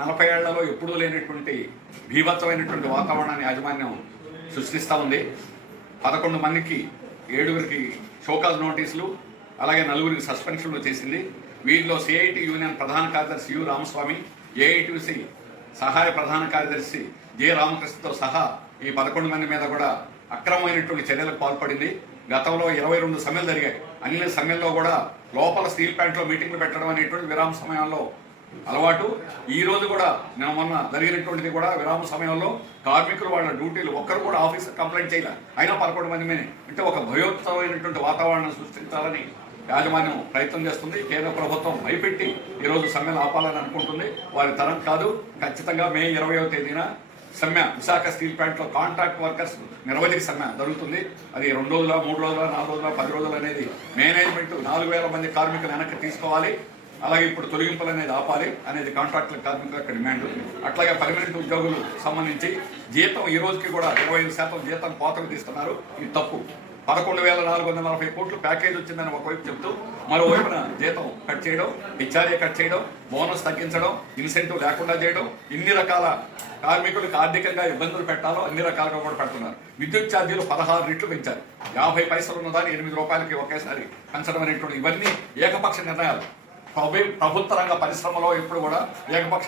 నలభై ఏళ్ళలో ఎప్పుడూ లేనటువంటి భీభత్సమైనటువంటి వాతావరణాన్ని యాజమాన్యం సృష్టిస్తూ ఉంది. పదకొండు మందికి ఏడుగురికి షోకాజ్ నోటీసులు అలాగే నలుగురికి సస్పెన్షన్లు చేసింది. వీరిలో సిఐటి యూనియన్ ప్రధాన కార్యదర్శి యు రామస్వామి ఏఐటిసి సహాయ ప్రధాన కార్యదర్శి జె రామకృష్ణతో సహా ఈ పదకొండు మంది మీద కూడా అక్రమమైనటువంటి చర్యలకు పాల్పడింది. గతంలో ఇరవై రెండు సమ్మెలు జరిగాయి. అన్ని సమ్మెల్లో కూడా లోపల స్టీల్ ప్లాంట్లో మీటింగ్లు పెట్టడం అనేటువంటి విరామ సమయాల్లో అలవాటు. ఈ రోజు కూడా నేను మొన్న జరిగినటువంటిది కూడా విరామ సమయంలో కార్మికులు వాళ్ళ డ్యూటీలు ఒక్కరు కూడా ఆఫీస్ కంప్లైంట్ చేయాలి. అయినా పదకొండు మంది మీద. అంటే ఒక భయోత్సవమైనటువంటి వాతావరణం సృష్టించాలని యాజమాన్యం ప్రయత్నం చేస్తుంది. కేంద్ర ప్రభుత్వం భయపెట్టి ఈరోజు సమ్మెను ఆపాలని అనుకుంటుంది. వారి తరం కాదు. ఖచ్చితంగా మే ఇరవయో తేదీన సమ్మె విశాఖ స్టీల్ ప్లాంట్లో కాంట్రాక్ట్ వర్కర్స్ నిరవధిక సమ్మె జరుగుతుంది. అది రెండు రోజుల మూడు రోజుల నాలుగు రోజుల పది రోజులు అనేది మేనేజ్మెంట్ నాలుగు వేల మంది కార్మికులు వెనక్కి తీసుకోవాలి. అలాగే ఇప్పుడు తొలగింపులు అనేది ఆపాలి అనేది కాంట్రాక్టుల కార్మికుల యొక్క డిమాండ్. అట్లాగే పర్మనెంట్ ఉద్యోగులు సంబంధించి జీతం ఈ రోజుకి కూడా ఇరవై ఐదు శాతం జీతం కోతలు తీస్తున్నారు. ఇది తప్పు. పదకొండు వేల నాలుగు వందల నలభై కోట్లు ప్యాకేజ్ వచ్చిందని ఒకవైపు చెప్తూ మరోవైపున జీతం కట్ చేయడం హెచ్ఆర్ఏ కట్ చేయడం బోనస్ తగ్గించడం ఇన్సెంటివ్ లేకుండా చేయడం ఇన్ని రకాల కార్మికులకు ఆర్థికంగా ఇబ్బందులు పెట్టాలో అన్ని రకాలుగా కూడా పెడుతున్నారు. విద్యుత్ ఛార్జీలు పదహారు రెట్లు పెంచారు. యాభై పైసలు ఉన్నదాన్ని ఎనిమిది రూపాయలకి ఒకేసారి పెంచడం అనేటువంటి ఇవన్నీ ఏకపక్ష నిర్ణయాలు. ప్రభుత్వ రంగ పరిశ్రమలో ఎప్పుడు కూడా ఏకపక్ష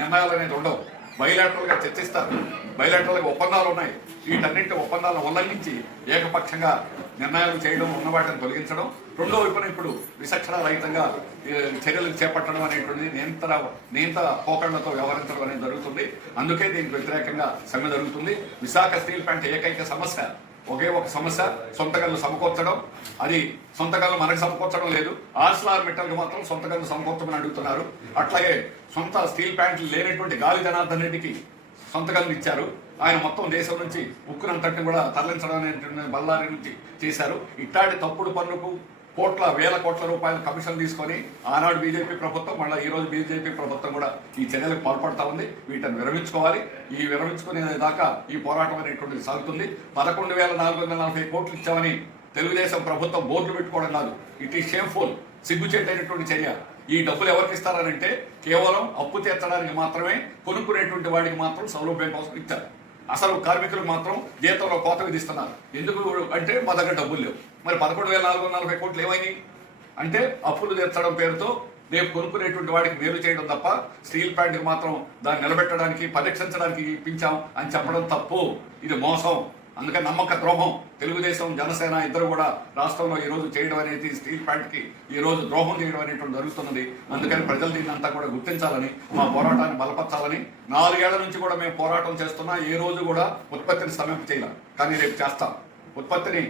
నిర్ణయాలు అనేది ఉండవు. బయలాటరల్గా చర్చిస్తారు. బయలాటరల్గా ఒప్పందాలు ఉన్నాయి. వీటన్నింటి ఒప్పందాలను ఉల్లంఘించి ఏకపక్షంగా నిర్ణయాలు చేయడం ఉన్న వాటిని తొలగించడం. రెండో వైపున ఇప్పుడు విచక్షణ రహితంగా చర్యలు చేపట్టడం అనేటువంటిది నియంత్ర నియంత పోకళ్ళతో వ్యవహరించడం అనేది జరుగుతుంది. అందుకే దీనికి వ్యతిరేకంగా సమ్మె జరుగుతుంది. విశాఖ స్టీల్ ప్లాంట్ ఏకైక సమస్య. ఒకే ఒక సమస్య సొంత గల్లు సమకూర్చడం. అది సొంత గల్లు మనకు సమకూర్చడం లేదు. ఆర్స్లార్ మెటల్కి మాత్రం సొంత గల్లు సమకూర్చమని అడుగుతున్నారు. అట్లాగే సొంత స్టీల్ ప్యాంట్లు లేనటువంటి గాలి జనార్దన్ రెడ్డికి సొంత ఇచ్చారు. ఆయన మొత్తం దేశం నుంచి ఉక్కునంతటిని కూడా తరలించడం అనేటువంటి బళ్ళారి నుంచి చేశారు. ఇట్లాంటి తప్పుడు పనులకు కోట్ల వేల కోట్ల రూపాయల కమిషన్ తీసుకొని ఆనాడు బీజేపీ ప్రభుత్వం మళ్ళీ ఈరోజు బీజేపీ ప్రభుత్వం కూడా ఈ చర్యలకు పాల్పడతా ఉంది. వీటిని విరమించుకోవాలి. ఈ విరమించుకునే దాకా ఈ పోరాటం అనేటువంటిది సాగుతుంది. పదకొండు వేల నాలుగు వందల నలభై కోట్లు ఇచ్చామని తెలుగుదేశం ప్రభుత్వం బోర్డులు పెట్టుకోవడం కాదు. ఇట్ ఈ షేమ్ఫుల్ సిగ్గుచేటైనటువంటి చర్య. ఈ డబ్బులు ఎవరికి ఇస్తారనంటే కేవలం అప్పు తీర్చడానికి మాత్రమే కొనుక్కునేటువంటి వాడికి మాత్రం సౌలభ్యం కోసం ఇచ్చారు. అసలు కార్మికులకు మాత్రం జీతంలో కోత విధిస్తున్నారు. ఎందుకు? అంటే మా దగ్గర డబ్బులు లేవు. మరి పదకొండు వేల నాలుగు వందల నలభై కోట్లు ఏమైంది? అంటే అప్పులు తీర్చడం పేరుతో రేపు కొనుక్కునేటువంటి వాడికి మేలు చేయడం తప్ప స్టీల్ ప్లాంట్కి మాత్రం దాన్ని నిలబెట్టడానికి పరీక్షించడానికి ఇప్పించాం అని చెప్పడం తప్పు. ఇది మోసం. అందుకని నమ్మక ద్రోహం. తెలుగుదేశం జనసేన ఇద్దరు కూడా రాష్ట్రంలో ఈ రోజు చేయడం అనేది స్టీల్ ప్లాంట్కి ఈ రోజు ద్రోహం చేయడం అనేటువంటి జరుగుతున్నది. అందుకని ప్రజలు దీన్ని అంతా కూడా గుర్తించాలని మా పోరాటాన్ని బలపరచాలని నాలుగేళ్ళ నుంచి కూడా మేము పోరాటం చేస్తున్నా ఏ రోజు కూడా ఉత్పత్తిని సమయం చేయాలి. కానీ రేపు చేస్తాం. ఉత్పత్తిని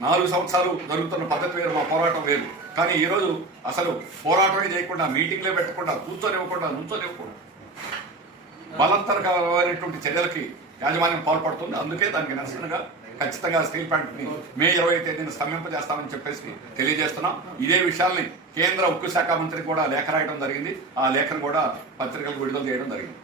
నాలుగు సంవత్సరాలు జరుగుతున్న పద్ధతి వేరు మా పోరాటం వేరు. కానీ ఈరోజు అసలు పోరాటమే చేయకుండా మీటింగ్లే పెట్టకుండా కూర్చొనివ్వకుండా నుంచొనివ్వకుండా బలవంతరకమైనటువంటి చర్యలకి యాజమాన్యం పాల్పడుతుంది. అందుకే దానికి నిరసనగా ఖచ్చితంగా స్టీల్ ప్లాంట్ని మే ఇరవై తేదీన స్తంభింపజేస్తామని చెప్పేసి తెలియజేస్తున్నాం. ఇదే విషయాల్ని కేంద్ర ఉక్కు శాఖ మంత్రి కూడా లేఖ రాయడం జరిగింది. ఆ లేఖను కూడా పత్రికలకు విడుదల చేయడం జరిగింది.